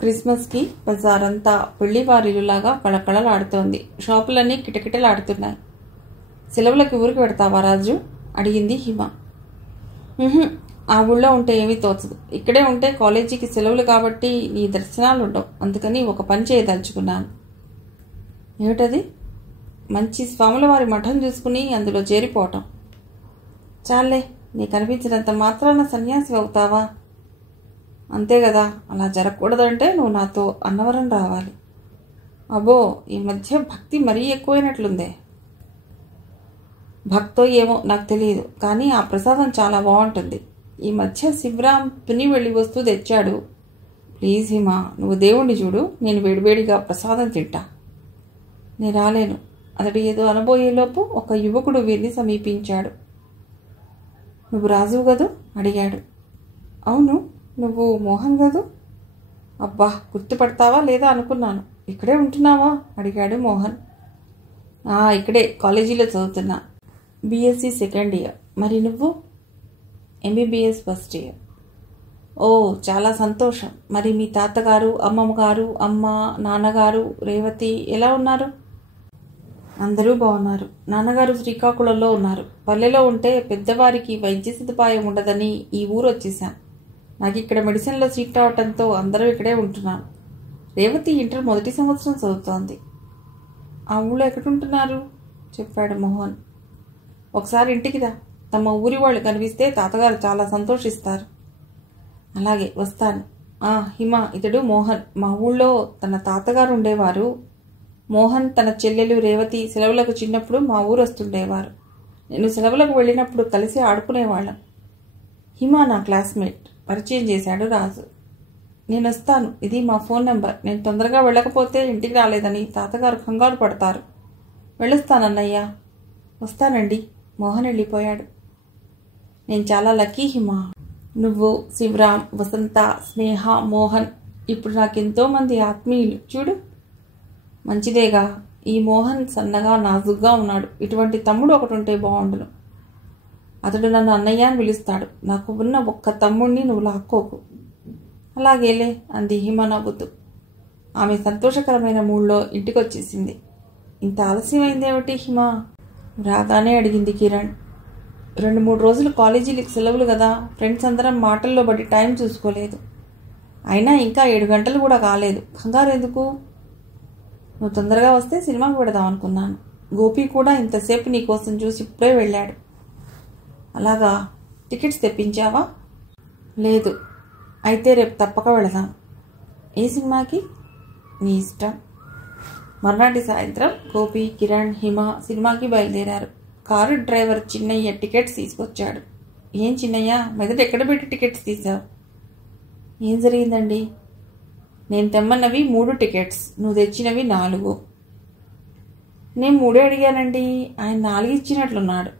క్రిస్మస్కి బజారంతా పెళ్లివారిలులాగా కళకళలాడుతోంది. షాపులన్నీ కిటకిటలాడుతున్నాయి. సెలవులకి ఊరికి పెడతావా రాజు? అడిగింది హిమ. ఆ ఊళ్ళో ఉంటే ఏమీ తోచదు. ఇక్కడే ఉంటే కాలేజీకి సెలవులు కాబట్టి నీ దర్శనాలు ఉండవు. అందుకని ఒక పని చేయదలుచుకున్నాను. ఏమిటది? మంచి స్వాముల వారి మఠం చూసుకుని అందులో చేరిపోవటం. చాలే, నీకు అనిపించినంత మాత్రాన సన్యాసి అవుతావా? అంతే కదా. అలా జరగకూడదంటే నువ్వు నాతో అన్నవరం రావాలి. అబ్బో, ఈ మధ్య భక్తి మరీ ఎక్కువైనట్లుందే. భక్తో ఏమో నాకు తెలియదు, కానీ ఆ ప్రసాదం చాలా బాగుంటుంది. ఈ మధ్య శివరాం తుని వెళ్ళి వస్తూ తెచ్చాడు. ప్లీజ్ హిమ, నువ్వు దేవుణ్ణి చూడు, నేను వేడివేడిగా ప్రసాదం తింటా. నేను రాలేను. అతడు ఏదో అనబోయేలోపు ఒక యువకుడు వీరిని సమీపించాడు. నువ్వు రాజువు గదు? అడిగాడు. అవును, నువ్వు మోహన్ గదు? అబ్బా, గుర్తుపడతావా లేదా అనుకున్నాను. ఇక్కడే ఉంటున్నావా? అడిగాడు మోహన్. ఇక్కడే కాలేజీలో చదువుతున్నా. BSc second year. మరి నువ్వు? MBBS first year. ఓ, చాలా సంతోషం. మరి మీ తాతగారు, అమ్మమ్మగారు, అమ్మ, నాన్నగారు, రేవతి ఎలా ఉన్నారు? అందరూ బాగున్నారు. నాన్నగారు శ్రీకాకుళంలో ఉన్నారు. పల్లెలో ఉంటే పెద్దవారికి వైద్య సదుపాయం ఉండదని ఈ ఊరు వచ్చేసాం. నాకు ఇక్కడ మెడిసిన్లో సీట్ రావడంతో అందరూ ఇక్కడే ఉంటున్నాం. రేవతి ఇంటర్ మొదటి సంవత్సరం చదువుతోంది. ఆ ఊళ్ళో ఎక్కడుంటున్నారు? చెప్పాడు మోహన్. ఒకసారి ఇంటికి రా. తమ ఊరి వాళ్ళు కనిపిస్తే తాతగారు చాలా సంతోషిస్తారు. అలాగే, వస్తాను. హిమ, ఇతడు మోహన్. మా ఊళ్ళో తన తాతగారు ఉండేవారు. మోహన్ తన చెల్లెలు రేవతి సెలవులకు చిన్నప్పుడు మా ఊరు వస్తుండేవారు. నేను సెలవులకు వెళ్ళినప్పుడు కలిసి ఆడుకునేవాళ్ళం. హిమ నా క్లాస్మేట్. పరిచయం చేశాడు రాజు. నేను వస్తాను. ఇది మా ఫోన్ నెంబర్. నేను తొందరగా వెళ్ళకపోతే ఇంటికి రాలేదని తాతగారు కంగారు పడతారు. వెళ్ళొస్తానన్నయ్యా. వస్తానండి. మోహన్ వెళ్ళిపోయాడు. నేను చాలా లక్కీ హిమ. నువ్వు, శివరాం, వసంత, స్నేహ, మోహన్, ఇప్పుడు నాకెంతో మంది ఆత్మీయులు. చూడు. మంచిదేగా. ఈ మోహన్ సన్నగా నాజుగ్గా ఉన్నాడు. ఇటువంటి తమ్ముడు ఒకటి ఉంటే బాగుండును. అతడు నన్ను అన్నయ్య అని పిలుస్తాడు. నాకు ఉన్న ఒక్క తమ్ముడిని నువ్వు లాక్కోకు. అలాగేలే, అంది హిమ నవ్వుతూ. ఆమె సంతోషకరమైన మూడ్లో ఇంటికొచ్చేసింది. ఇంత ఆలస్యమైందేమిటి హిమ? రాగానే అడిగింది కిరణ్. 2-3 రోజులు కాలేజీలకు సెలవులు కదా. ఫ్రెండ్స్ అందరం మాటల్లో బట్టి టైం చూసుకోలేదు. అయినా ఇంకా 7 గంటలు కూడా కాలేదు. కంగారు ఎందుకు? నువ్వు తొందరగా వస్తే సినిమాకి పెడదాం అనుకున్నాను. గోపి కూడా ఇంతసేపు నీ కోసం చూసి ఇప్పుడే వెళ్ళాడు. అలాగా. టికెట్స్ తెప్పించావా? లేదు. అయితే రేపు తప్పక వెళదాం. ఏ సినిమాకి? నీ ఇష్టం. మర్నాటి సాయంత్రం గోపి, కిరణ్, హిమ సినిమాకి బయలుదేరారు. కారు డ్రైవర్ చిన్నయ్య టికెట్స్ తీసుకొచ్చాడు. ఏం చిన్నయ్య, మెదడు ఎక్కడ పెట్టి టికెట్స్ తీసావు? ఏం జరిగిందండి? నేను తెమ్మన్నవి 3 టికెట్స్, నువ్వు తెచ్చినవి 4. నేను 3 అడిగానండి. ఆయన 4 ఇచ్చినట్లున్నాడు.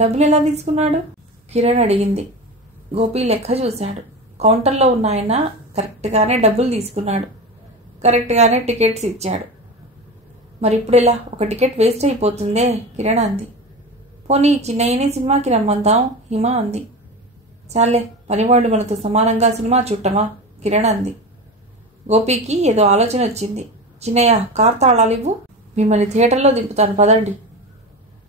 డబ్బులు ఎలా తీసుకున్నాడు? కిరణ్ అడిగింది. గోపి లెక్క చూశాడు. కౌంటర్లో ఉన్న ఆయన కరెక్ట్గానే డబ్బులు తీసుకున్నాడు. కరెక్ట్గానే టికెట్స్ ఇచ్చాడు. మరి ఇప్పుడు ఎలా? ఒక టికెట్ వేస్ట్ అయిపోతుందే, కిరణ్ అంది. పోనీ చిన్నయ్యని సినిమాకి రమ్మందాం, హిమ అంది. చాలే, పనివాళ్ళు మనతో సమానంగా సినిమా చూడటమా, కిరణ్ అంది. గోపికి ఏదో ఆలోచన వచ్చింది. చిన్నయ్య, కార్ తాళాలు ఇవ్వు, మిమ్మల్ని థియేటర్లో దింపుతాను పదండి.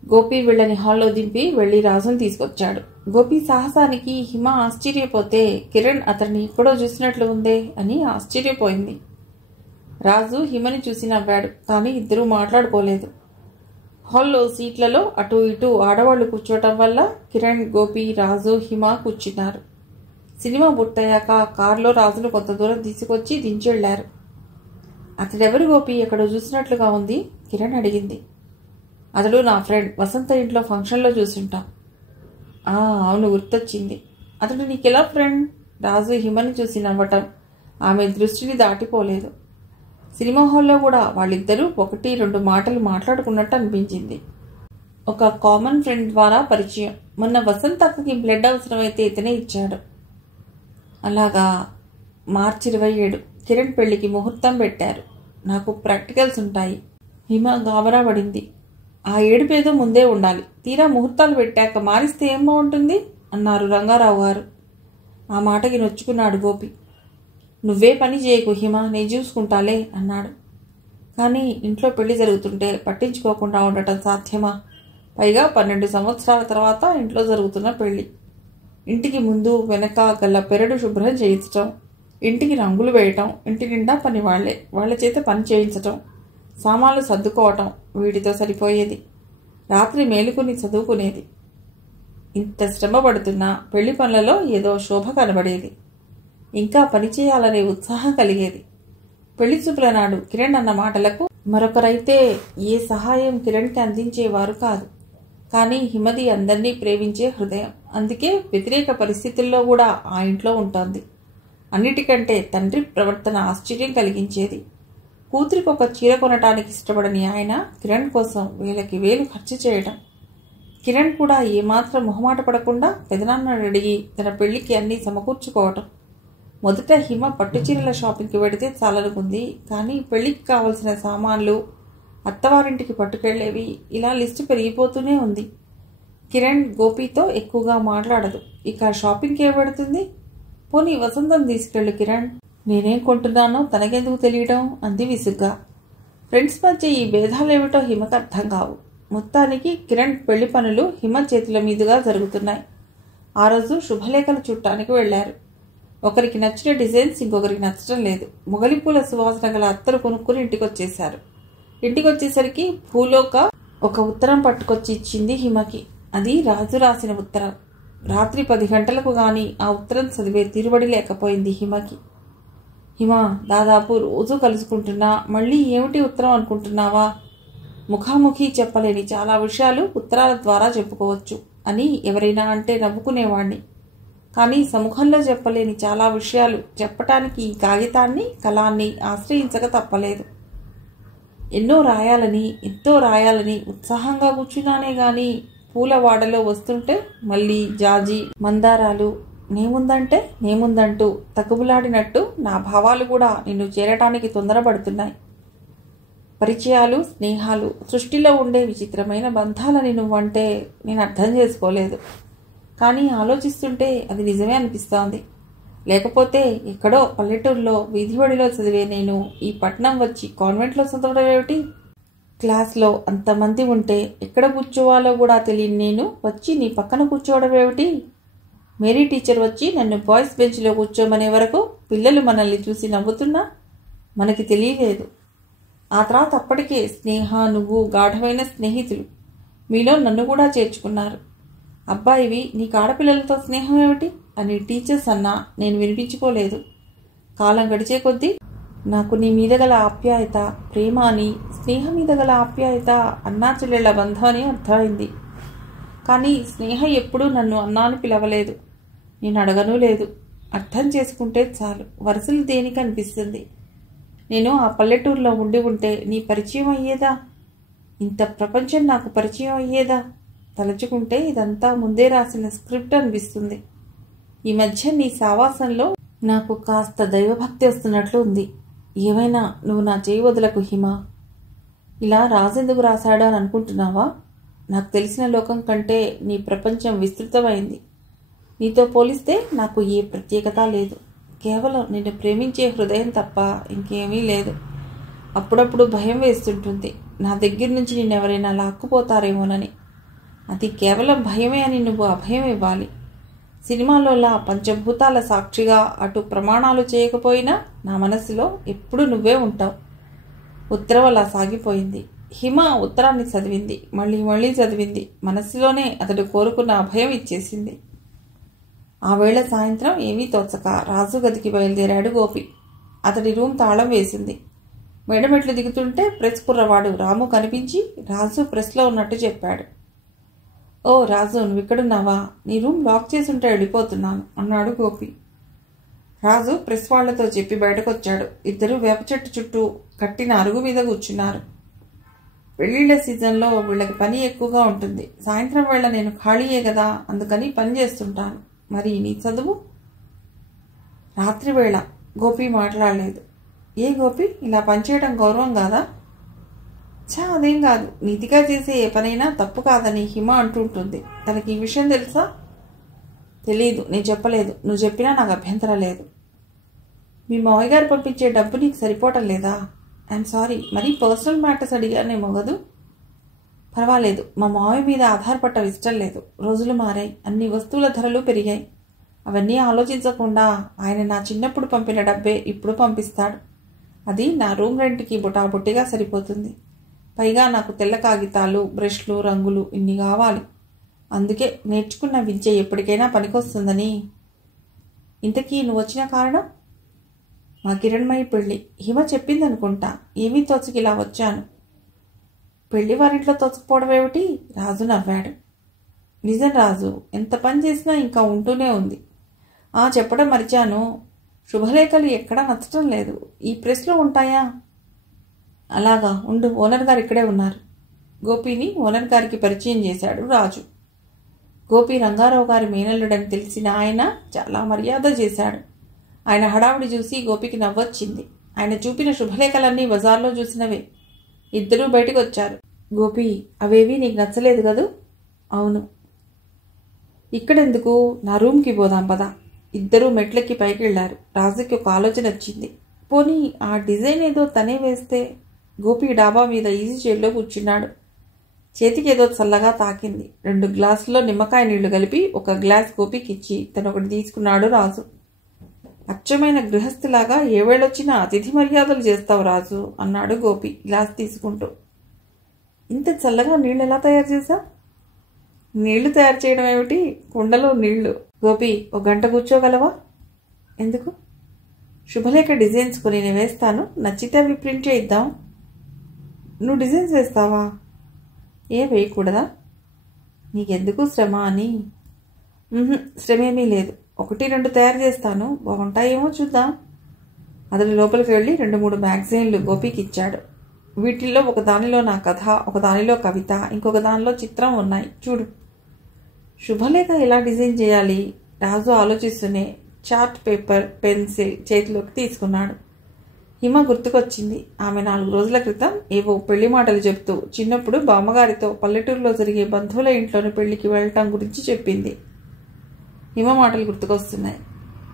గోపి వీళ్ళని హాల్లో దింపి వెళ్లి రాజుని తీసుకొచ్చాడు. గోపి సాహసానికి హిమ ఆశ్చర్యపోతే కిరణ్ అతన్ని ఎక్కడో చూసినట్లు ఉందే అని ఆశ్చర్యపోయింది. రాజు హిమని చూసి నవ్వాడు. కానీ ఇద్దరూ మాట్లాడుకోలేదు. హాల్లో సీట్లలో అటు ఇటు ఆడవాళ్లు కూర్చోవటం వల్ల కిరణ్, గోపి, రాజు, హిమ కూర్చున్నారు. సినిమా పూర్తయ్యాక కారులో రాజును కొంత దూరం తీసుకొచ్చి దించెళ్లారు. అతడెవరు గోపి? ఎక్కడో చూసినట్లుగా ఉంది, కిరణ్ అడిగింది. అతడు నా ఫ్రెండ్. వసంత ఇంట్లో ఫంక్షన్లో చూసుంటాం. అవును, గుర్తొచ్చింది. అతడు నీకెలా ఫ్రెండ్? రాజు హిమని చూసి నవ్వటం ఆమె దృష్టిని దాటిపోలేదు. సినిమా హాల్లో కూడా వాళ్ళిద్దరూ 1-2 మాటలు మాట్లాడుకున్నట్టు అనిపించింది. ఒక కామన్ ఫ్రెండ్ ద్వారా పరిచయం. మొన్న వసంతకి బ్లడ్ అవసరమైతే ఇతనే ఇచ్చాడు. అలాగా. మార్చి 27 కిరణ్ పెళ్లికి ముహూర్తం పెట్టారు. నాకు ప్రాక్టికల్స్ ఉంటాయి. హిమ గాబరా పడింది. ఆ ఏడుపేదో ముందే ఉండాలి. తీరా ముహూర్తాలు పెట్టాక మారిస్తే ఏం బాగుంటుంది అన్నారు రంగారావు గారు. ఆ మాటకి నొచ్చుకున్నాడు గోపి. నువ్వే పని చేయకు హిమ, నేను చూసుకుంటాలే అన్నాడు. కానీ ఇంట్లో పెళ్లి జరుగుతుంటే పట్టించుకోకుండా ఉండటం సాధ్యమా? పైగా 12 సంవత్సరాల తర్వాత ఇంట్లో జరుగుతున్న పెళ్లి. ఇంటికి ముందు వెనక గల పెరడు శుభ్రం చేయించటం, ఇంటికి రంగులు వేయటం, ఇంటి నిండా పని వాళ్ళ చేత పని చేయించటం, సామాన్లు సర్దుకోవటం వీటితో సరిపోయేది. రాత్రి మేలుకుని చదువుకునేది. ఇంత శ్రమ పడుతున్నా పెళ్లి పనులలో ఏదో శోభ కనబడేది. ఇంకా పని చేయాలనే ఉత్సాహం కలిగేది. పెళ్లి చూపుల నాడు కిరణ్ అన్న మాటలకు మరొకరైతే ఏ సహాయం కిరణ్కి అందించేవారు కాదు. కానీ హిమది అందరినీ ప్రేమించే హృదయం. అందుకే వ్యతిరేక పరిస్థితుల్లో కూడా ఆ ఇంట్లో ఉంటుంది. అన్నిటికంటే తండ్రి ప్రవర్తన ఆశ్చర్యం కలిగించేది. కూతురికి ఒక చీర కొనటానికి ఇష్టపడని ఆయన కిరణ్ కోసం వేలకి వేలు ఖర్చు చేయటం. కిరణ్ కూడా ఏమాత్రం మొహమాట పడకుండా పెదనాన్నను అడిగి తన పెళ్లికి అన్నీ సమకూర్చుకోవటం. మొదట హిమ పట్టుచీరల షాపింగ్కి వెడితే చాలనుకుంది. కానీ పెళ్లికి కావలసిన సామాన్లు, అత్తవారింటికి పట్టుకెళ్లేవి, ఇలా లిస్టు పెరిగిపోతూనే ఉంది. కిరణ్ గోపితో ఎక్కువగా మాట్లాడదు. ఇక షాపింగ్కి ఏ పెడుతుంది? పోనీ వసంతం తీసుకెళ్ళు కిరణ్, నేనేం కొంటున్నానో తనకెందుకు తెలియడం అంది విసుగ్గా. ఫ్రెండ్స్ మధ్య ఈ భేదాలేమిటో హిమకు అర్థం కావు. మొత్తానికి కిరణ్ పెళ్లి పనులు హిమ చేతుల మీదుగా జరుగుతున్నాయి. ఆ రోజు శుభలేఖలు చుట్టానికి వెళ్లారు. ఒకరికి నచ్చిన డిజైన్స్ ఇంకొకరికి నచ్చడం లేదు. మొగలిపూల సువాసన గల అత్తరు కొనుక్కుని ఇంటికొచ్చేశారు. ఇంటికొచ్చేసరికి భూలోక ఒక ఉత్తరం పట్టుకొచ్చి ఇచ్చింది హిమకి. అది రాజు రాసిన ఉత్తరం. రాత్రి 10 గంటలకు గాని ఆ ఉత్తరం చదివే తీరుబడి లేకపోయింది హిమకి. హిమ, దాదాపు రోజు కలుసుకుంటున్నా, మళ్ళీ ఏమిటి ఉత్తరం అనుకుంటున్నావా? ముఖాముఖి చెప్పలేని చాలా విషయాలు ఉత్తరాల ద్వారా చెప్పుకోవచ్చు అని ఎవరైనా అంటే నవ్వుకునేవాణ్ణి. కానీ సముఖంలో చెప్పలేని చాలా విషయాలు చెప్పటానికి ఈ కాగితాన్ని, కలాన్ని ఆశ్రయించక తప్పలేదు. ఎంతో రాయాలని ఉత్సాహంగా కూర్చున్నానే గాని పూలవాడలో వస్తుంటే మళ్ళీ జాజి, మందారాలు, నేముందంటూ తగుబులాడినట్టు నా భావాలు కూడా నిన్ను చేరటానికి తొందరపడుతున్నాయి. పరిచయాలు, స్నేహాలు, సృష్టిలో ఉండే విచిత్రమైన బంధాలని నువ్వంటే నేను అర్థం చేసుకోలేదు. కానీ ఆలోచిస్తుంటే అది నిజమే అనిపిస్తోంది. లేకపోతే ఎక్కడో పల్లెటూరులో వీధిబడిలో చదివే నేను ఈ పట్నం వచ్చి కాన్వెంట్లో చదవడం ఏమిటి? క్లాస్లో అంతమంది ఉంటే ఎక్కడ కూర్చోవాలో కూడా తెలియని నేను వచ్చి నీ పక్కన కూర్చోవడం ఏమిటి? మేరీ టీచర్ వచ్చి నన్ను బాయ్స్ బెంచ్లో కూర్చోమనే వరకు పిల్లలు మనల్ని చూసి నవ్వుతున్నా మనకి తెలియలేదు. ఆ తర్వాత అప్పటికే స్నేహ, నువ్వు గాఢమైన స్నేహితులు. మీలో నన్ను కూడా చేర్చుకున్నారు. అబ్బాయివి, నీకు ఆడపిల్లలతో స్నేహం ఏమిటి అని టీచర్స్ అన్నా నేను వినిపించుకోలేదు. కాలం గడిచే కొద్దీ నాకు నీ మీద గల ఆప్యాయత ప్రేమ అని, స్నేహం మీద గల ఆప్యాయత అన్నా చెల్లెళ్ల బంధం అని అర్థమైంది. కానీ స్నేహ ఎప్పుడూ నన్ను అన్నాను పిలవలేదు. నేను అడగనూ లేదు. అర్థం చేసుకుంటే చాలు. వరుసలు దేనికి అనిపిస్తుంది. నేను ఆ పల్లెటూరులో ఉంటే నీ పరిచయం అయ్యేదా? ఇంత ప్రపంచం నాకు పరిచయం అయ్యేదా? తలుచుకుంటే ఇదంతా ముందే రాసిన స్క్రిప్ట్ అనిపిస్తుంది. ఈ మధ్య నీ సావాసంలో నాకు కాస్త దైవభక్తి వస్తున్నట్లు ఉంది. ఏమైనా నువ్వు నా చేయి వదలకు హిమ. ఇలా రాజెందుకు రాశాడు అని అనుకుంటున్నావా? నాకు తెలిసిన లోకం కంటే నీ ప్రపంచం విస్తృతమైంది. నీతో పోలిస్తే నాకు ఏ ప్రత్యేకత లేదు. కేవలం నిన్ను ప్రేమించే హృదయం తప్ప ఇంకేమీ లేదు. అప్పుడప్పుడు భయం వేస్తుంటుంది, నా దగ్గర నుంచి నిన్నెవరైనా లాక్కుపోతారేమోనని. అది కేవలం భయమే అని నువ్వు అభయం ఇవ్వాలి. సినిమాలోలా పంచభూతాల సాక్షిగా అటు ప్రమాణాలు చేయకపోయినా నా మనసులో ఎప్పుడు నువ్వే ఉంటావు. ఉత్తరం అలా సాగిపోయింది. హిమ ఉత్తరాన్ని చదివింది, మళ్ళీ చదివింది. మనస్సులోనే అతడు కోరుకున్న అభయం ఇచ్చేసింది. ఆ వేళ సాయంత్రం ఏమీ తోచక రాజు గదికి బయలుదేరాడు గోపి. అతడి రూమ్ తాళం వేసింది. మేడమెట్లు దిగుతుంటే ప్రెస్ కుర్రవాడు రాము కనిపించి రాజు ప్రెస్లో ఉన్నట్టు చెప్పాడు. ఓ రాజు, నువ్విక్కడున్నావా? నీ రూమ్ లాక్ చేసుంటే వెళ్ళిపోతున్నాను అన్నాడు గోపి. రాజు ప్రెస్ వాళ్లతో చెప్పి బయటకొచ్చాడు. ఇద్దరు వేప చెట్టు చుట్టూ కట్టిన అరుగు మీద కూర్చున్నారు. పెళ్లిళ్ల సీజన్లో వీళ్ళకి పని ఎక్కువగా ఉంటుంది. సాయంత్రం వేళ నేను ఖాళీయే కదా, అందుకని పని చేస్తుంటాను. మరి నీ చదువు? రాత్రి వేళ. గోపి మాట్లాడలేదు. ఏ గోపి, ఇలా పనిచేయడం గౌరవం కాదా? అదేం కాదు. నీతిగా చేసే ఏ పనైనా తప్పు కాదని హిమ అంటుంటుంది. తనకి ఈ విషయం తెలుసా? తెలీదు, నేను చెప్పలేదు. నువ్వు చెప్పినా నాకు అభ్యంతరం లేదు. మీ మావయ్య గారు పంపించే డబ్బు నీకు సరిపోవటం లేదా? ఐఎమ్ సారీ, మరీ పర్సనల్ మ్యాటర్స్ అడిగానేమో కదూ. పర్వాలేదు, మా మావయ్య మీద ఆధారపడటం ఇష్టం లేదు. రోజులు మారాయి, అన్ని వస్తువుల ధరలు పెరిగాయి. అవన్నీ ఆలోచించకుండా ఆయన నా చిన్నప్పుడు పంపిన డబ్బే ఇప్పుడు పంపిస్తాడు. అది నా రూమ్ రెంట్కి బుటాబుట్టిగా సరిపోతుంది. పైగా నాకు తెల్ల కాగితాలు, బ్రష్లు, రంగులు ఇన్ని కావాలి. అందుకే నేర్చుకున్న విద్య ఎప్పటికైనా పనికొస్తుందని. ఇంతకీ నువ్వు వచ్చిన కారణం? మా కిరణ్మయి పెళ్ళి. హిమ చెప్పిందనుకుంటా. ఏమీ తోచకి ఇలా వచ్చాను. పెళ్లి వారింట్లో తోచకపోవడం ఏమిటి? రాజు నవ్వాడు. నిజం రాజు, ఎంత పని చేసినా ఇంకా ఉంటూనే ఉంది. చెప్పడం మరిచాను, శుభలేఖలు ఎక్కడా నచ్చటం లేదు. ఈ ప్రెస్లో ఉంటాయా? అలాగా, ఉండు, ఓనర్ గారు ఇక్కడే ఉన్నారు. గోపిని ఓనర్ గారికి పరిచయం చేశాడు రాజు. గోపి రంగారావు గారి మేనల్లుడని తెలిసిన ఆయన చాలా మర్యాద చేశాడు. ఆయన హడావుడి చూసి గోపికి నవ్వొచ్చింది. ఆయన చూపిన శుభలేఖలన్నీ బజార్లో చూసినవే. ఇద్దరూ బయటకు వచ్చారు. గోపి, అవేవి నీకు నచ్చలేదు కదూ? అవును. ఇక్కడెందుకు, నా రూమ్కి పోదాం పదా. ఇద్దరూ మెట్లెక్కి పైకి వెళ్లారు. రాజుకి ఒక ఆలోచన వచ్చింది. పోనీ ఆ డిజైన్ ఏదో తనే వేస్తే. గోపి డాబా మీద ఈజీ చైర్లో కూర్చున్నాడు. చేతికి ఏదో చల్లగా తాకింది. 2 గ్లాసుల్లో నిమ్మకాయ నీళ్లు కలిపి ఒక గ్లాస్ గోపికి ఇచ్చి తనొకటి తీసుకున్నాడు రాజు. అచ్చమైన గృహస్థిలాగా ఏవేళొచ్చినా అతిథి మర్యాదలు చేస్తావు రాజు అన్నాడు గోపి గ్లాస్ తీసుకుంటూ. ఇంత చల్లగా నీళ్ళు ఎలా తయారు చేశా? నీళ్లు తయారు చేయడం ఏమిటి, కుండలో నీళ్లు. గోపి, 1 గంట కూర్చోగలవా? ఎందుకు? శుభలేఖ డిజైన్స్ కొని నేను వేస్తాను, నచ్చితే అవి ప్రింట్ చేయిద్దాం. నువ్వు డిజైన్స్ వేస్తావా? ఏ వేయకూడదా? నీకెందుకు శ్రమ అని. శ్రమేమీ లేదు. 1-2 తయారు చేస్తాను, బాగుంటాయేమో చూద్దాం. అతని లోపలికి వెళ్ళి 2-3 మ్యాగజైన్లు గోపికి ఇచ్చాడు. వీటిల్లో ఒక దానిలో నా కథ, ఒక దానిలో కవిత, ఇంకొక దానిలో చిత్రం ఉన్నాయి, చూడు. శుభలేఖ ఎలా డిజైన్ చేయాలి? రాజు ఆలోచిస్తూనే చార్ట్ పేపర్, పెన్సిల్ చేతిలోకి తీసుకున్నాడు. హిమ గుర్తుకొచ్చింది. ఆమె 4 రోజుల క్రితం ఏవో పెళ్లి మాటలు చెప్తూ చిన్నప్పుడు బామ్మగారితో పల్లెటూరులో జరిగే బంధువుల ఇంట్లోని పెళ్లికి వెళ్ళటం గురించి చెప్పింది. హిమ మాటలు గుర్తుకొస్తున్నాయి.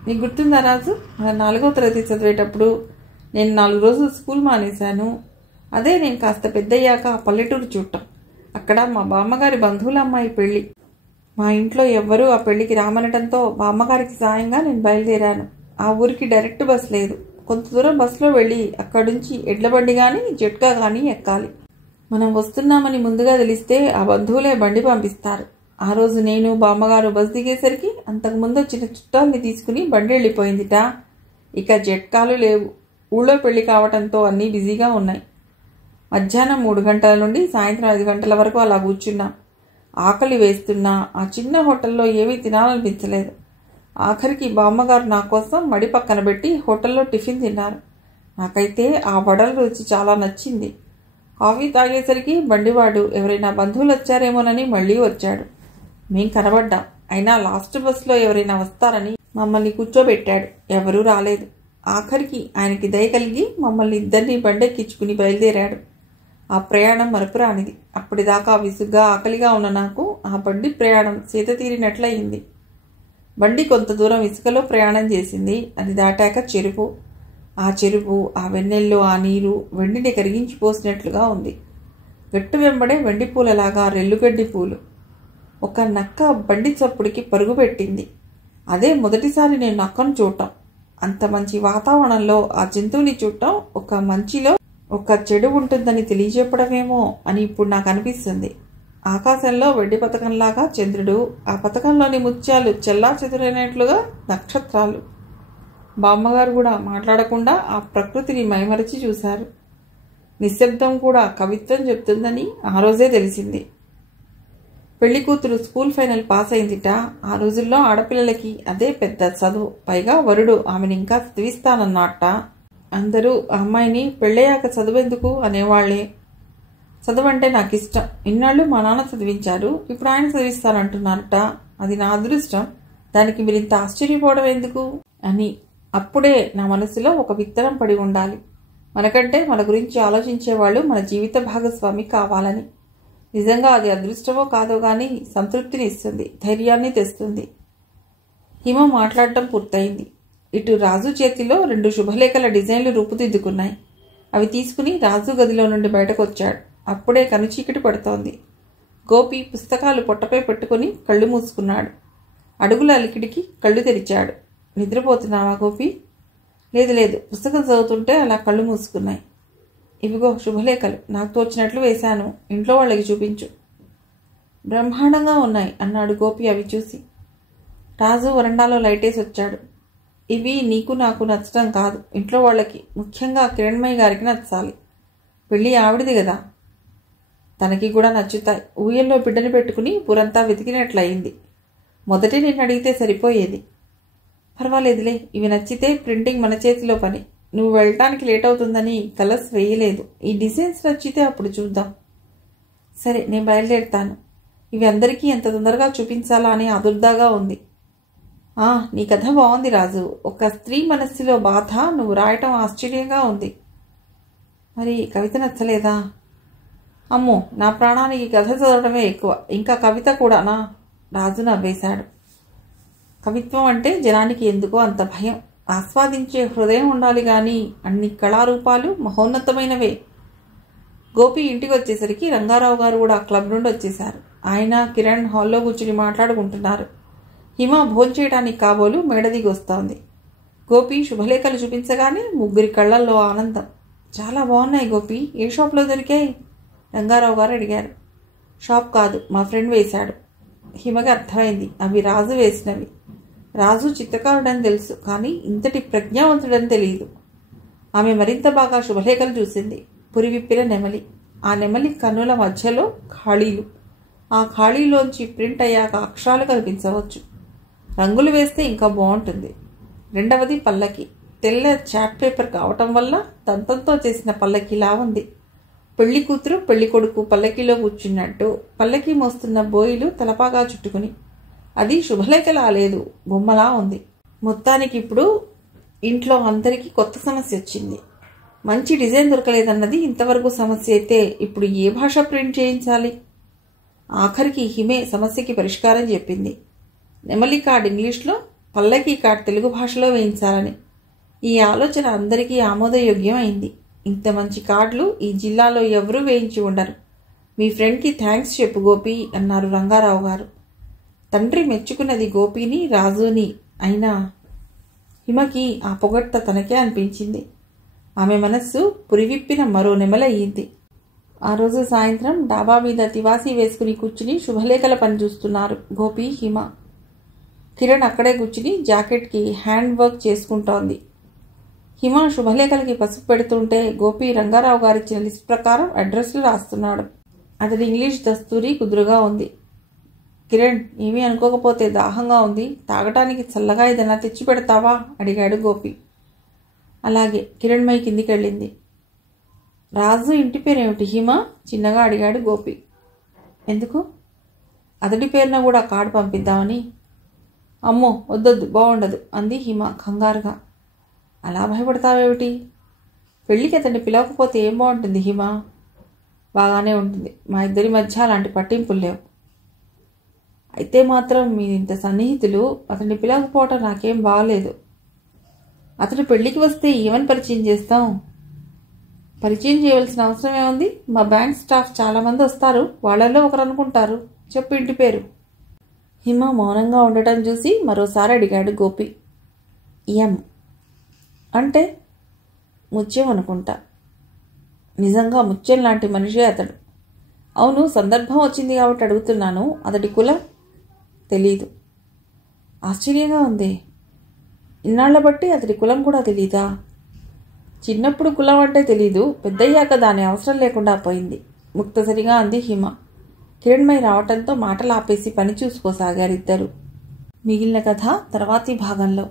నీకు గుర్తుందా రాజు, మన 4వ తరగతి చదివేటప్పుడు నేను 4 రోజులు స్కూల్ మానేశాను. అదే నేను కాస్త పెద్దయ్యాక పల్లెటూరు చూడటం. అక్కడ మా బామ్మగారి బంధువుల అమ్మాయి పెళ్లి. మా ఇంట్లో ఎవ్వరూ ఆ పెళ్లికి రామనటంతో బామ్మగారికి సాయంగా నేను బయలుదేరాను. ఆ ఊరికి డైరెక్ట్ బస్ లేదు. కొంత దూరం బస్సులో వెళ్ళి అక్కడి నుంచి ఎడ్లబండి కానీ జట్కా కానీ ఎక్కాలి. మనం వస్తున్నామని ముందుగా తెలిస్తే ఆ బంధువులే బండి పంపిస్తారు. ఆ రోజు నేను బామ్మగారు బస్ దిగేసరికి అంతకుముందు వచ్చిన చుట్టాల్ని తీసుకుని బండి వెళ్ళిపోయిందిట. ఇక జట్కాలు లేవు. ఊళ్ళో పెళ్లి కావటంతో అన్నీ బిజీగా ఉన్నాయి. మధ్యాహ్నం 3 గంటల నుండి సాయంత్రం 5 గంటల వరకు అలా కూర్చున్నాం. ఆకలి వేస్తున్నా ఆ చిన్న హోటల్లో ఏమీ తినాలనిపించలేదు. ఆఖరికి బామ్మగారు నా కోసం మడి పక్కన పెట్టి హోటల్లో టిఫిన్ తిన్నారు. నాకైతే ఆ వడల రుచి చాలా నచ్చింది. కాఫీ తాగేసరికి బండివాడు ఎవరైనా బంధువులు వచ్చారేమోనని మళ్ళీ వచ్చాడు. మేం కనబడ్డాం. అయినా లాస్ట్ బస్సులో ఎవరైనా వస్తారని మమ్మల్ని కూర్చోబెట్టాడు. ఎవరూ రాలేదు. ఆఖరికి ఆయనకి దయ కలిగి మమ్మల్ని ఇద్దరినీ బండెక్కించుకుని బయలుదేరాడు. ఆ ప్రయాణం మరపురానిది. అప్పటిదాకా విసుగ్గా ఆకలిగా ఉన్న నాకు ఆ బండి ప్రయాణం సేద తీరినట్లయింది. బండి కొంత దూరం ఇసుకలో ప్రయాణం చేసింది. అది దాటాక చెరువు. ఆ చెరువు, ఆ వెన్నెల్లో ఆ నీరు వెండిని కరిగించిపోసినట్లుగా ఉంది. గట్టు వెంబడే వెండి పూలలాగా రెల్లుగడ్డి పూలు. ఒక నక్క బండి చప్పుడికి పరుగు పెట్టింది. అదే మొదటిసారి నేను నక్కను చూడటం. అంత మంచి వాతావరణంలో ఆ జంతువుని చూడటం ఒక మంచిలో ఒక చెడు ఉంటుందని తెలియజెప్పడమేమో అని ఇప్పుడు నాకు అనిపిస్తుంది. ఆకాశంలో వెండి పతకంలాగా చంద్రుడు, ఆ పతకంలోని ముత్యాలు చెల్లా చెదురైనట్లుగా నక్షత్రాలు. బామ్మగారు కూడా మాట్లాడకుండా ఆ ప్రకృతిని మైమరచి చూశారు. నిశ్శబ్దం కూడా కవిత్వం చెప్తుందని ఆ రోజే తెలిసింది. పెళ్లి కూతురు స్కూల్ ఫైనల్ పాస్ అయిందిట. ఆ రోజుల్లో ఆడపిల్లలకి అదే పెద్ద చదువు. పైగా వరుడు ఆమెను ఇంకా చదివిస్తానన్నట్ట. అందరూ ఆ అమ్మాయిని పెళ్ళయ్యాక చదువెందుకు అనేవాళ్లే. చదువంటే నాకు ఇష్టం. ఇన్నాళ్ళు మా నాన్న చదివించారు, ఇప్పుడు ఆయన చదివిస్తానంటున్నారట. అది నా అదృష్టం. దానికి మీరింత ఆశ్చర్యపోవడం ఎందుకు అని. అప్పుడే నా మనసులో ఒక విత్తనం పడి ఉండాలి. మనకంటే మన గురించి ఆలోచించేవాళ్ళు మన జీవిత భాగస్వామి కావాలని. నిజంగా అది అదృష్టమో కాదో గాని సంతృప్తిని ఇస్తుంది, ధైర్యాన్ని తెస్తుంది. హిమ మాట్లాడటం పూర్తయింది. ఇటు రాజు చేతిలో 2 శుభలేఖల డిజైన్లు రూపుదిద్దుకున్నాయి. అవి తీసుకుని రాజు గదిలో నుండి బయటకు వచ్చాడు. అప్పుడే కనుచీకటి పడుతోంది. గోపి పుస్తకాలు పొట్టపై పెట్టుకుని కళ్ళు మూసుకున్నాడు. అడుగుల అలికిడికి కళ్ళు తెరిచాడు. నిద్రపోతున్నావా గోపి? లేదు లేదు, పుస్తకం చదువుతుంటే అలా కళ్ళు మూసుకున్నాయి. ఇవిగో శుభలేఖలు, నాకు తోచినట్లు వేశాను, ఇంట్లో వాళ్ళకి చూపించు. బ్రహ్మాండంగా ఉన్నాయి అన్నాడు గోపి అవి చూసి. రాజు వరండాలో లైటేసి వచ్చాడు. ఇవి నీకు నాకు నచ్చడం కాదు, ఇంట్లో వాళ్ళకి, ముఖ్యంగా కిరణ్మయ్య గారికి నచ్చాలి. పెళ్ళి ఆవిడిది కదా, తనకి కూడా నచ్చుతాయి. ఊయల్లో బిడ్డని పెట్టుకుని పురంతా వెతికినట్లయింది. మొదటి నిన్ను అడిగితే సరిపోయేది. పర్వాలేదులే, ఇవి నచ్చితే ప్రింటింగ్ మన చేతిలో పని. నువ్వు వెళ్ళటానికి లేట్ అవుతుందని కలర్స్ వేయలేదు. ఈ డిజైన్స్ నచ్చితే అప్పుడు చూద్దాం. సరే, నేను బయలుదేరుతాను. ఇవి అందరికీ ఎంత తొందరగా చూపించాలా అని ఆదుర్దాగా ఉంది. నీ కథ బాగుంది రాజు. ఒక స్త్రీ మనస్సులో బాధ నువ్వు రాయటం ఆశ్చర్యంగా ఉంది. మరి కవిత నచ్చలేదా? అమ్మో, నా ప్రాణానికి కథ చదవడమే ఎక్కువ, ఇంకా కవిత కూడానా? రాజు నవ్వేశాడు. కవిత్వం అంటే జనానికి ఎందుకో అంత భయం. ఆస్వాదించే హృదయం ఉండాలి గాని అన్ని కళారూపాలు మహోన్నతమైనవే. గోపి ఇంటికి వచ్చేసరికి రంగారావు గారు కూడా క్లబ్ నుండి వచ్చేశారు. ఆయన కిరణ్ హాల్లో కూర్చుని మాట్లాడుకుంటున్నారు. హిమ భోంచేయడానికి కాబోలు మేడ దిగి వస్తోంది. గోపి శుభలేఖలు చూపించగానే ముగ్గురి కళ్లల్లో ఆనందం. చాలా బాగున్నాయి గోపి, ఏ షాప్లో దొరికాయి? రంగారావు గారు అడిగారు. షాప్ కాదు, మా ఫ్రెండ్ వేశాడు. హిమకి అర్థమైంది, అవి రాజు వేసినవి. రాజు చిత్రకారుడని తెలుసు, కానీ ఇంతటి ప్రజ్ఞావంతుడని తెలియదు. ఆమె మరింత బాగా శుభలేఖలు చూసింది. పురివిప్పిన నెమలి, ఆ నెమలి కన్నుల మధ్యలో ఖాళీలు, ఆ ఖాళీలోంచి ప్రింట్ అయ్యాక అక్షరాలు కనిపించవచ్చు. రంగులు వేస్తే ఇంకా బాగుంటుంది. రెండవది పల్లకి, తెల్ల చాట్ పేపర్ కావటం వల్ల దంతంతో చేసిన పల్లకిలా ఉంది. పెళ్లి కూతురు పెళ్లి కొడుకు పల్లకీలో కూర్చున్నట్టు పల్లకి మోస్తున్న బోయిలు తలపాగా చుట్టుకుని. అది శుభలేఖలా లేదు, బొమ్మలా ఉంది. మొత్తానికి ఇప్పుడు ఇంట్లో అందరికీ కొత్త సమస్య వచ్చింది. మంచి డిజైన్ దొరకలేదన్నది ఇంతవరకు సమస్య అయితే ఇప్పుడు ఏ భాష ప్రింట్ చేయించాలి? ఆఖరికి హిమే సమస్యకి పరిష్కారం చెప్పింది. నెమలి కార్డ్ ఇంగ్లీష్లో, పల్లకీ కార్డ్ తెలుగు భాషలో వేయించాలని. ఈ ఆలోచన అందరికీ ఆమోదయోగ్యం అయింది. ఇంత మంచి కార్డులు ఈ జిల్లాలో ఎవరూ వేయించి ఉండరు. మీ ఫ్రెండ్కి థ్యాంక్స్ చెప్పు గోపి అన్నారు రంగారావు గారు. తండ్రి మెచ్చుకున్నది గోపిని, రాజుని. అయినా హిమకి ఆ పొగడ్త తనకే అనిపించింది. ఆమె మనస్సు పురివిప్పిన మరో నెమలయ్యింది. ఆ రోజు సాయంత్రం డాబా మీద తివాసీ వేసుకుని కూర్చుని శుభలేఖల పని చూస్తున్నారు గోపి, హిమ. కిరణ్ అక్కడే కూర్చుని జాకెట్కి హ్యాండ్ వర్క్ చేసుకుంటోంది. హిమ శుభలేఖలకి పసుపు పెడుతుంటే గోపి రంగారావు గారిచ్చిన లిస్ట్ ప్రకారం అడ్రస్లు రాస్తున్నాడు. అతడి ఇంగ్లీష్ దస్తూరి కుదురుగా ఉంది. కిరణ్, ఏమీ అనుకోకపోతే దాహంగా ఉంది, తాగటానికి చల్లగా ఏదైనా తెచ్చి పెడతావా అడిగాడు గోపి. అలాగే. కిరణ్మయి కిందికి వెళ్ళింది. రాజు ఇంటి పేరేమిటి హిమ? చిన్నగా అడిగాడు గోపి. ఎందుకు? అతడి పేరున కూడా కార్డు పంపిద్దామని. అమ్మో వద్దొద్దు, బాగుండదు అంది హిమ కంగారుగా. అలా భయపడతావేమిటి? పెళ్ళికి అతన్ని పిలవకపోతే ఏం బాగుంటుంది హిమ? బాగానే ఉంటుంది, మా ఇద్దరి మధ్య అలాంటి పట్టింపులు లేవు. అయితే మాత్రం మీరింత సన్నిహితులు, అతన్ని పిలవకపోవటం నాకేం బాగలేదు. అతడు పెళ్లికి వస్తే ఏమని పరిచయం చేస్తాం? పరిచయం చేయవలసిన అవసరం ఏముంది? మా బ్యాంక్ స్టాఫ్ చాలామంది వస్తారు, వాళ్ళల్లో ఒకరు అనుకుంటారు. చెప్పు ఇంటి పేరు. హిమ మౌనంగా ఉండటం చూసి మరోసారి అడిగాడు గోపి. ఎం అంటే ముత్యం అనుకుంటా. నిజంగా ముత్యం లాంటి మనిషే అతడు. అవును, సందర్భం వచ్చింది కాబట్టి అడుగుతున్నాను. అతడి కులం తెలీదు. ఆశ్చర్యంగా ఉంది. ఇన్నాళ్ల బట్టి అతడి కులం కూడా తెలీదా? చిన్నప్పుడు కులం అంటే తెలీదు, పెద్దయ్యాక దాని అవసరం లేకుండా పోయింది ముక్తసరిగా అంది హిమ. కిరణ్మయి రావటంతో మాటలు ఆపేసి పని చూసుకోసాగారిద్దరు. మిగిలిన కథ తర్వాతి భాగంలో.